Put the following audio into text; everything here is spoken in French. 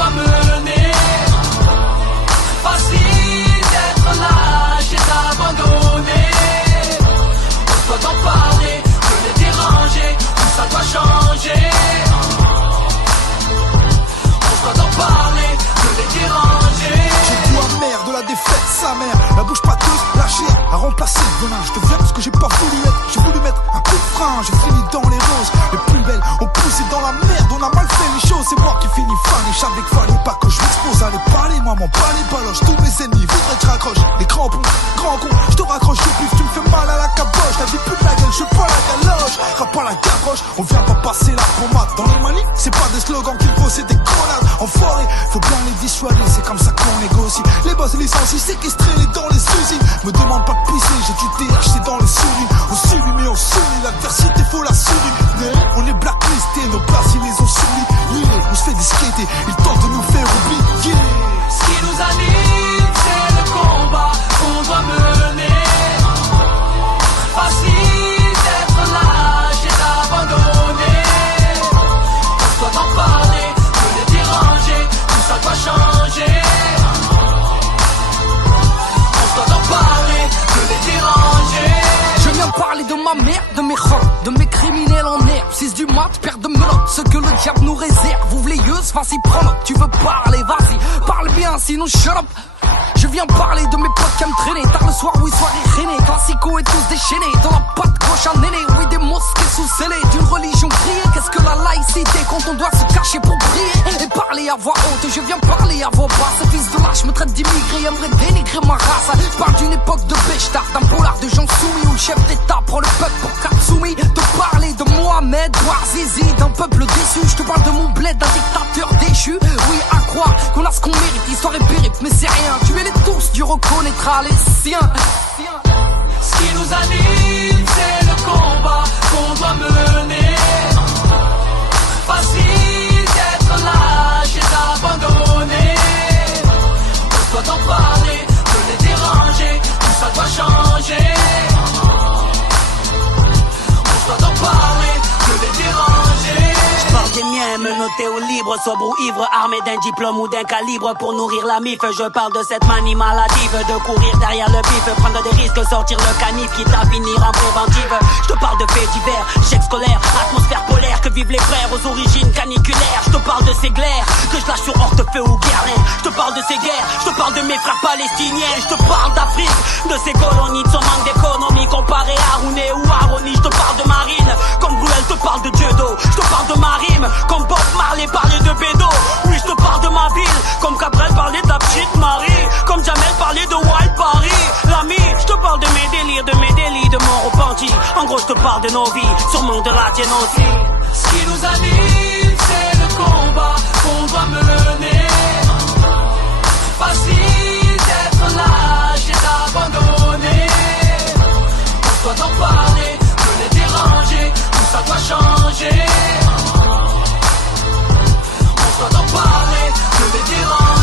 doit mener. Facile d'être lâche et d'abandonner. On doit en parler, de les déranger, tout ça doit changer. On doit en parler, de les déranger. J'ai le goût amer de la défaite, sa mère. La bouche pâteuse, la chair a remplacé le venin. Je deviens ce que j'ai pas voulu être. J'ai voulu mettre un coup de frein, j'ai fini dans les roses. Les plus belles ont poussé dans la merde. On a mal fait les choses, c'est moi qui finis fan. Et je savais qu'il fallait pas que je m'expose. Allez parler, moi m'en bats les baloches. Tous mes ennemis voudraient que je raccroche. Les crampons, grand con, je te raccroche de plus. Tu me fais mal à la caboche. La vie plus de la gueule, je pas la galoche. Rappe pas la gavroche, on vient pas passer la pommade. Dans les manifs, c'est pas des slogans qu'il faut, c'est des grenades. Enfoirés, faut bien les dissuader, c'est comme ça qu'on négocie. Les boss licencient, séquestrés les dans les usines. Me demande pas de pisser, j'ai du THC dans les souris. On subit mais on subit, l'adversité faut la subir. On est blacklistés, nos places ils les ont soumis. On se fait disqueter, ils tentent de nous faire oublier. Ce qui nous anime, c'est le combat qu'on doit mener. Facile d'être lâche et d'abandonner. On doit en parler, de les déranger, tout ça doit changer. On doit en parler, de les déranger. Je viens parler de ma mère, de mes rats, de mes criminels en herbe. 6 du mat, père de menottes, ce que le diable nous réserve. Ouvleyeuse, vas-y, prends note, tu veux parler, vas-y, parle bien, sinon shut up. Je viens parler de mes potes qui aiment traîner tard le soir, oui, soirée traînée. Classico et tous déchaînés, dans la patte gauche un aîné. Oui, des mosquées sous scellées, d'une religion grillée. Qu'est-ce que la laïcité quand on doit se cacher pour briller? Et parler à voix haute, je viens parler à voix basse. Fils de lâche me traite d'immigré, aimerait dénigrer ma race. Je parle d'une époque de Béchtard, d'un polar de gens soumis, où le chef d'état prend le peuple pour Katsumi. De parler de Mohamed Bouazizi, d'un peuple déçu. Je te parle de mon bled, d'un dictateur déchu. Oui, à croire qu'on a ce qu'on mérite, histoire et périple, mais c'est rien. Tuez-les tous, Dieu reconnaîtra les siens. Ce qui nous anime, c'est le combat qu'on doit mener. Facile d'être lâche et d'abandonner. On doit en parler, de les déranger, tout ça doit changer. On doit en parler, de les déranger. Je parle des miens, menottés au libre, sobre ou ivre, armé d'un diplôme ou d'un calibre pour nourrir la mif. Je parle de cette manie maladive, de courir derrière le bif, prendre des risques, sortir le canif, quitte à finir en préventive. Je te parle de faits divers, chèques scolaires, atmosphère polaire, que vivent les frères aux origines caniculaires. Je te parle de ces glaires, que je lâche sur Hortefeux ou Guerlain. Je te parle de ces guerres, je te parle de mes frères palestiniens. Je te parle d'Afrique, de ces colonies, de son manque d'économie comparé à Rouné ou à Rony. Je te parle de Marine, comme Bruel te parle de Dieudo. Je te parle de ma rime, comme Bob Marley parlait de bédo. Oui, je te parle de ma ville, comme Cabrel parlait de la petite Marie, comme Jamel parlait de Wild Paris. L'ami, je te parle de mes délires, de mon repenti. En gros, je te parle de nos vies, sûrement de la tienne aussi. Ce qui nous anime, c'est le combat qu'on doit mener. Facile d'être lâche et d'abandonner. On doit en parler, de les déranger, tout ça doit changer. On doit en parler, de les déranger.